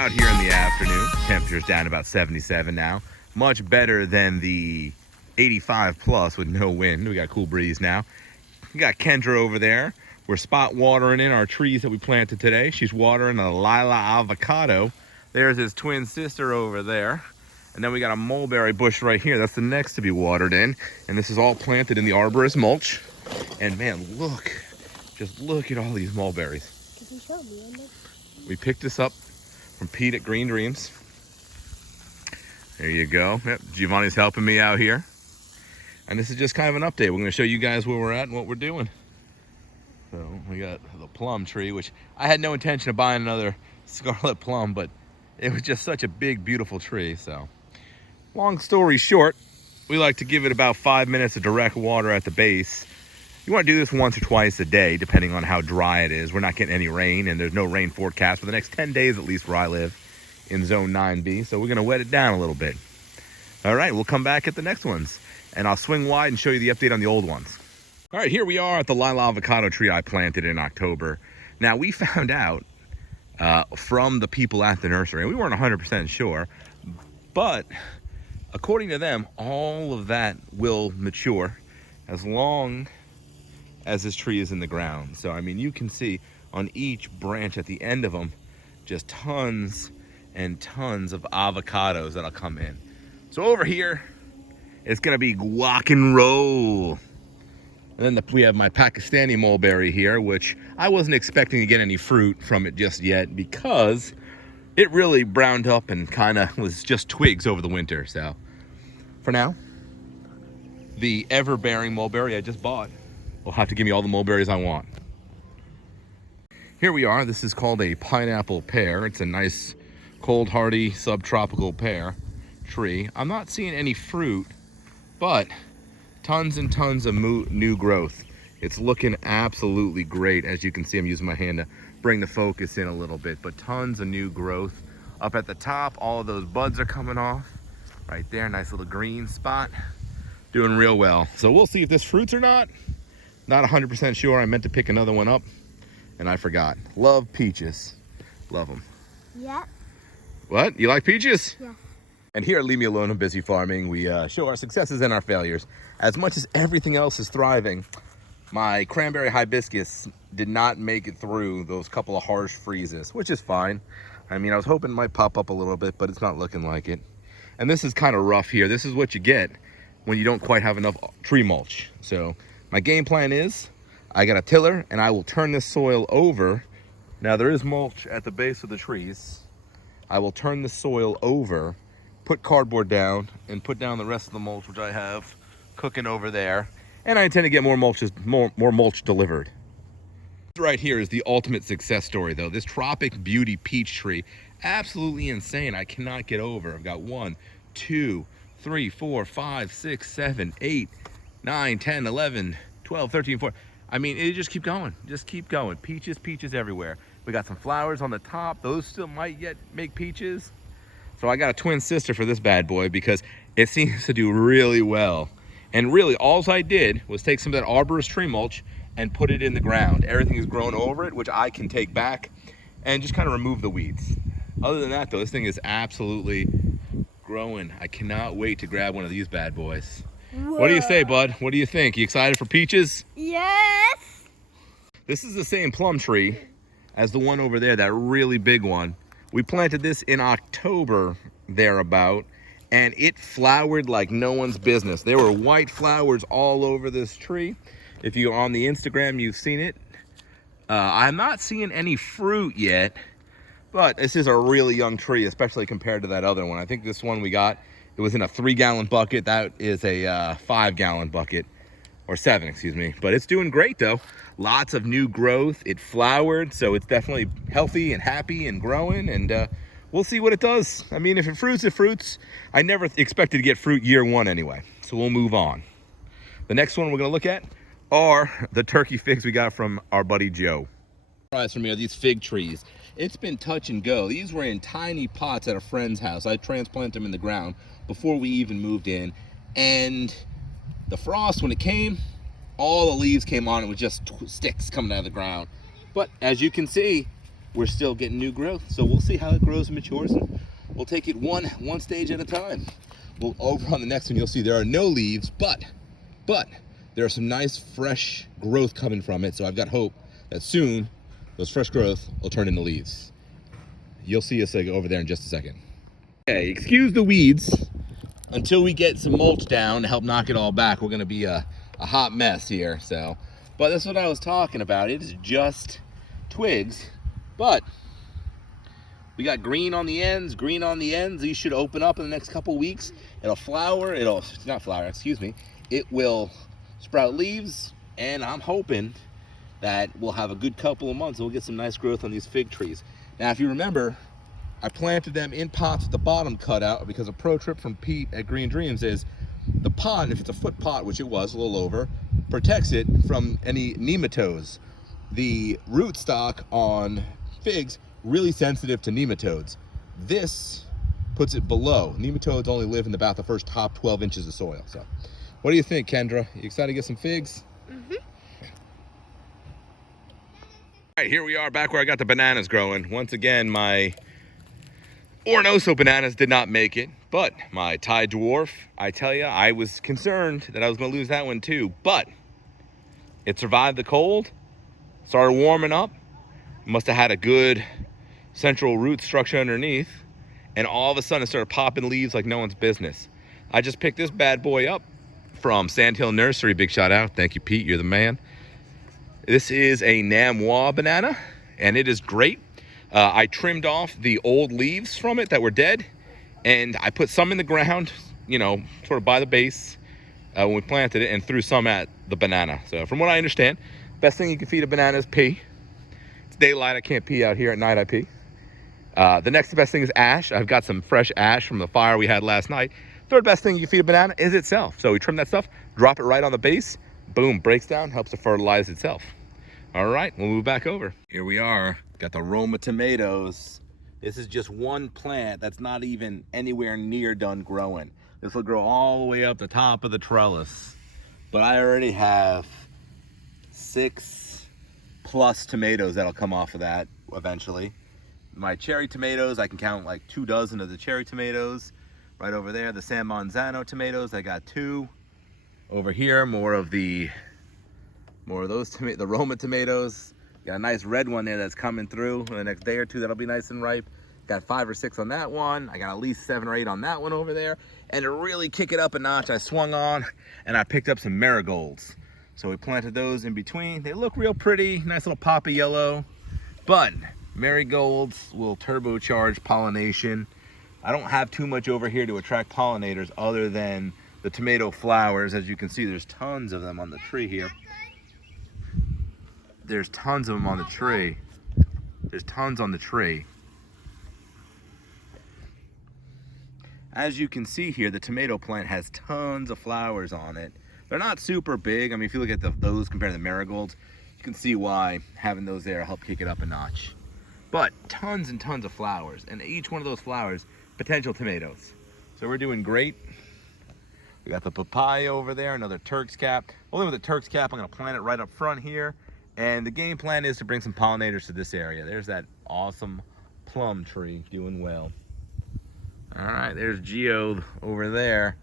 out here in the afternoon. Temperature's down about 77 now. Much better than the 85 plus with no wind. We got a cool breeze now. We got Kendra over there. We're spot watering in our trees that we planted today. She's watering a Lila avocado. There's his twin sister over there. And then we got a mulberry bush right here. That's the next to be watered in. And this is all planted in the arborist mulch. And man, look. Just look at all these mulberries. Can you show me? We picked this up from Pete at Green Dreams. There you go. Yep, Giovanni's helping me out here. And this is just kind of an update. We're going to show you guys where we're at and what we're doing. So we got the plum tree, which I had no intention of buying another scarlet plum, but it was just such a big, beautiful tree. So long story short, we like to give it about 5 minutes of direct water at the base. You want to do this once or twice a day, depending on how dry it is. We're not getting any rain, and there's no rain forecast for the next 10 days, at least where I live in zone 9B. So we're going to wet it down a little bit. All right, we'll come back at the next ones, and I'll swing wide and show you the update on the old ones. All right, here we are at the Lila avocado tree I planted in October. Now, we found out from the people at the nursery, and we weren't 100% sure, but according to them, all of that will mature as long as this tree is in the ground. So, I mean, you can see on each branch at the end of them, just tons and tons of avocados that'll come in. So over here, it's gonna be guac and roll. And then we have my Pakistani mulberry here, which I wasn't expecting to get any fruit from it just yet because it really browned up and kind of was just twigs over the winter. So for now, the ever-bearing mulberry I just bought will have to give me all the mulberries I want. Here we are. This is called a pineapple pear. It's a nice, cold, hardy, subtropical pear tree. I'm not seeing any fruit, but tons and tons of new growth. It's looking absolutely great. As you can see, I'm using my hand to bring the focus in a little bit, but tons of new growth. Up at the top, all of those buds are coming off. Right there, nice little green spot. Doing real well. So we'll see if this fruits or not. Not 100% sure. I meant to pick another one up and I forgot. Love peaches. Love them. Yeah. What? You like peaches? Yeah. And here at Leave Me Alone, I'm Busy Farming. We show our successes and our failures. As much as everything else is thriving, my cranberry hibiscus did not make it through those couple of harsh freezes, which is fine. I mean, I was hoping it might pop up a little bit, but it's not looking like it. And this is kind of rough here. This is what you get when you don't quite have enough tree mulch. So my game plan is I got a tiller and I will turn this soil over. Now there is mulch at the base of the trees. I will turn the soil over, put cardboard down, and put down the rest of the mulch, which I have cooking over there. And I intend to get more mulch delivered. Right here is the ultimate success story though. This Tropic Beauty peach tree, absolutely insane. I cannot get over. I've got 1, 2, 3, 4, 5, 6, 7, 8, 9, 10, 11, 12, 13, 14. I mean, it just keep going. Just keep going. Peaches, peaches everywhere. We got some flowers on the top. Those still might yet make peaches. So I got a twin sister for this bad boy because it seems to do really well. And really, all I did was take some of that arborist tree mulch and put it in the ground. Everything is grown over it, which I can take back and just kind of remove the weeds. Other than that, though, this thing is absolutely growing. I cannot wait to grab one of these bad boys. Whoa. What do you say, bud? What do you think? You excited for peaches? Yes. This is the same plum tree as the one over there, that really big one. We planted this in October thereabout, and it flowered like no one's business. There were white flowers all over this tree. If you're on the Instagram, you've seen it. I'm not seeing any fruit yet, but this is a really young tree, especially compared to that other one. I think this one we got, it was in a 3-gallon bucket. That is a 5-gallon bucket, or 7, excuse me. But it's doing great though. Lots of new growth. It flowered, so it's definitely healthy and happy and growing, and we'll see what it does. I mean, if it fruits, it fruits. I never expected to get fruit year 1 anyway, so we'll move on. The next one we're gonna look at are the turkey figs we got from our buddy Joe. Surprise for me are these fig trees. It's been touch and go. These were in tiny pots at a friend's house. I transplanted them in the ground before we even moved in. And the frost, when it came, all the leaves came on. It was just sticks coming out of the ground. But as you can see, we're still getting new growth. So we'll see how it grows and matures, and we'll take it one stage at a time. Well, over on the next one, you'll see there are no leaves, but there are some nice fresh growth coming from it. So I've got hope that soon those fresh growth will turn into leaves. You'll see us over there in just a second. Okay, excuse the weeds. Until we get some mulch down to help knock it all back, we're gonna be a hot mess here. So, but that's what I was talking about. It is just twigs, but we got green on the ends, green on the ends. These should open up in the next couple weeks. It'll flower, not flower, excuse me. It will sprout leaves, and I'm hoping that we'll have a good couple of months and we'll get some nice growth on these fig trees. Now, if you remember, I planted them in pots with the bottom cut out because a pro tip from Pete at Green Dreams is the pot, if it's a foot pot, which it was, a little over, protects it from any nematodes. The rootstock on figs, really sensitive to nematodes. This puts it below. Nematodes only live in about the first top 12 inches of soil. So, what do you think, Kendra? You excited to get some figs? Mm-hmm. All right, here we are back where I got the bananas growing. Once again, my Ornoso bananas did not make it, but my Thai dwarf, I tell you, I was concerned that I was going to lose that one too, but it survived the cold, started warming up, must have had a good central root structure underneath, and all of a sudden it started popping leaves like no one's business. I just picked this bad boy up from Sandhill Nursery. Big shout out. Thank you, Pete. You're the man. This is a Namwa banana, and it is great. I trimmed off the old leaves from it that were dead, and I put some in the ground, you know, sort of by the base when we planted it, and threw some at the banana. So from what I understand, best thing you can feed a banana is pea. It's daylight, I can't pee out here. At night I pee. The next best thing is ash. I've got some fresh ash from the fire we had last night. Third best thing you can feed a banana is itself. So we trim that stuff, drop it right on the base, boom, breaks down, helps to fertilize itself. All right, we'll move back over. Here we are. Got the Roma tomatoes. This is just one plant that's not even anywhere near done growing. This will grow all the way up the top of the trellis. But I already have 6+ tomatoes that'll come off of that eventually. My cherry tomatoes, I can count like 2 dozen of the cherry tomatoes. Right over there, the San Manzano tomatoes, I got 2. Over here, more of those the Roma tomatoes. Got a nice red one there that's coming through in the next day or two. That'll be nice and ripe. Got 5 or 6 on that one. I got at least 7 or 8 on that one over there. And to really kick it up a notch, I swung on and I picked up some marigolds. So we planted those in between. They look real pretty, nice little pop of yellow. But marigolds will turbocharge pollination. I don't have too much over here to attract pollinators other than the tomato flowers. As you can see, there's tons of them on the tree here. There's tons of them on the tree. There's tons on the tree. As you can see here, the tomato plant has tons of flowers on it. They're not super big. I mean, if you look at those compared to the marigolds, you can see why having those there help kick it up a notch. But tons and tons of flowers, and each one of those flowers, potential tomatoes. So we're doing great. We got the papaya over there, another Turk's cap. Only with the Turk's cap, I'm gonna plant it right up front here. And the game plan is to bring some pollinators to this area. There's that awesome plum tree doing well. All right, there's Gio over there,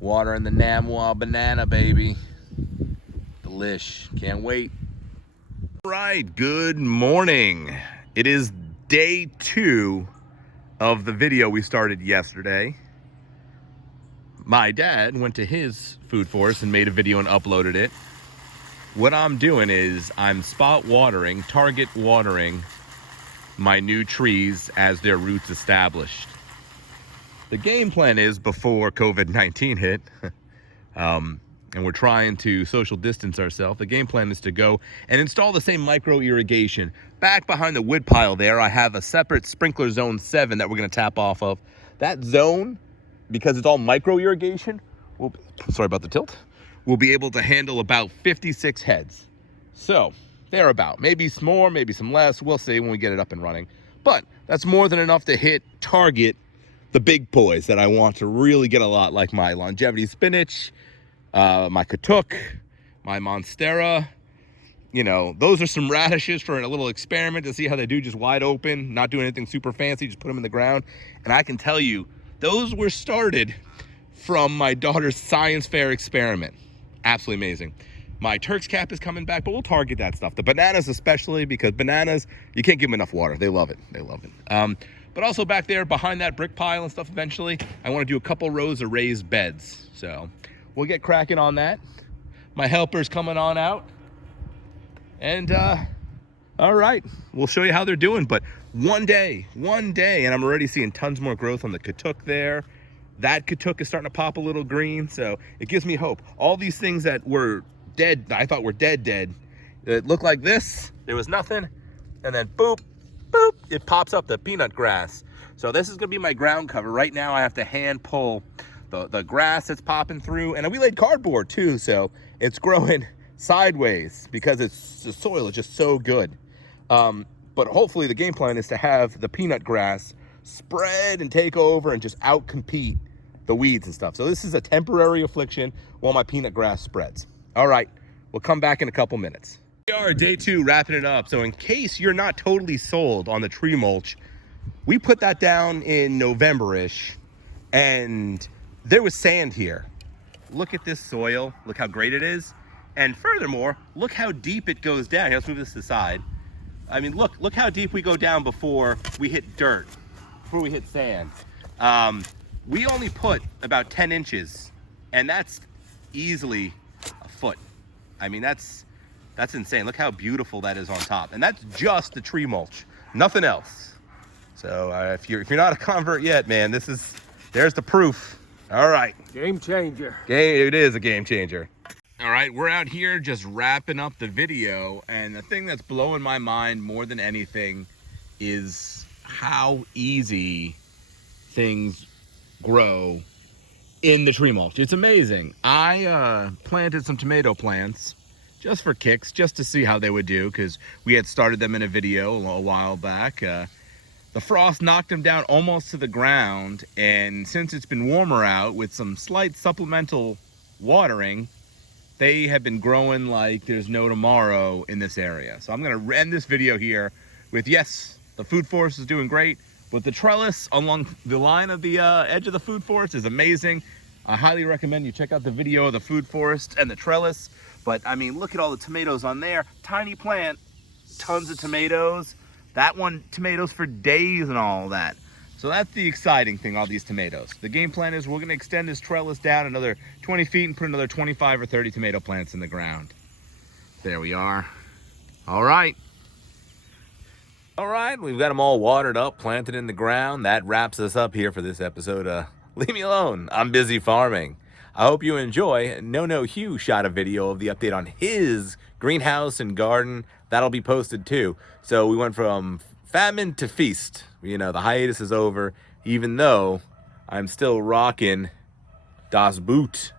watering the Namwa banana, baby. Delish, can't wait. All right, good morning. It is day 2 of the video we started yesterday. My dad went to his food forest and made a video and uploaded it. What I'm doing is I'm spot watering, target watering my new trees as their roots established. The game plan is before COVID-19 hit, and we're trying to social distance ourselves. The game plan is to go and install the same micro irrigation. Back behind the wood pile there, I have a separate sprinkler zone 7 that we're gonna tap off of. That zone, because it's all micro irrigation, sorry about the tilt, we'll be able to handle about 56 heads. So, thereabout. Maybe some more, maybe some less. We'll see when we get it up and running. But that's more than enough to target the big boys that I want to really get a lot, like my longevity spinach, my katuk, my monstera, you know, those are some radishes for a little experiment to see how they do, just wide open, not doing anything super fancy, just put them in the ground. And I can tell you, those were started from my daughter's science fair experiment. Absolutely amazing. My Turk's cap is coming back, but we'll target that stuff. The bananas especially, because bananas, you can't give them enough water. They love it, they love it. But also back there behind that brick pile and stuff eventually, I wanna do a couple rows of raised beds. So we'll get cracking on that. My helper's coming on out. And all right, we'll show you how they're doing. But one day, and I'm already seeing tons more growth on the katuk there. That katuk is starting to pop a little green, so it gives me hope. All these things that were dead, I thought were dead, it looked like this, there was nothing, and then boop, boop, it pops up the peanut grass. So this is gonna be my ground cover. Right now I have to hand pull the grass that's popping through, and we laid cardboard too, so it's growing sideways because the soil is just so good. But hopefully the game plan is to have the peanut grass spread and take over and just outcompete the weeds and stuff. So this is a temporary affliction while my peanut grass spreads. All right, we'll come back in a couple minutes. We are day 2, wrapping it up. So in case you're not totally sold on the tree mulch, we put that down in November-ish, and there was sand here. Look at this soil, look how great it is. And furthermore, look how deep it goes down. Here, let's move this to the side. I mean, look how deep we go down before we hit dirt, before we hit sand. We only put about 10 inches, and that's easily a foot. I mean, that's insane. Look how beautiful that is on top. And that's just the tree mulch, nothing else. So if you're not a convert yet, man, there's the proof. All right. Game changer. It is a game changer. All right, we're out here just wrapping up the video, and the thing that's blowing my mind more than anything is how easy things grow in the tree mulch. It's amazing. I planted some tomato plants just for kicks, just to see how they would do, because we had started them in a video a while back. The frost knocked them down almost to the ground, and since it's been warmer out with some slight supplemental watering, they have been growing like there's no tomorrow in this area. So I'm gonna end this video here with, yes, the food forest is doing great, but the trellis along the line of the edge of the food forest is amazing. I highly recommend you check out the video of the food forest and the trellis. But I mean, look at all the tomatoes on there. Tiny plant, tons of tomatoes. That one, tomatoes for days and all that. So that's the exciting thing, all these tomatoes. The game plan is we're gonna extend this trellis down another 20 feet and put another 25 or 30 tomato plants in the ground. There we are. All right. All right, we've got them all watered up, planted in the ground. That wraps us up here for this episode. Leave me alone, I'm busy farming. I hope you enjoy. No Hugh shot a video of the update on his greenhouse and garden. That'll be posted too. So we went from famine to feast. You know, the hiatus is over, even though I'm still rocking Das Boot.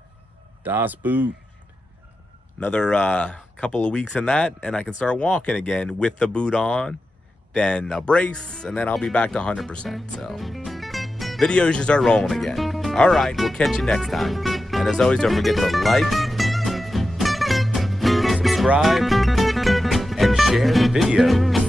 Another couple of weeks in that, and I can start walking again with the boot on, then a brace, and then I'll be back to 100%. So videos should start rolling again. All right, we'll catch you next time. And as always, don't forget to like, subscribe, and share the videos.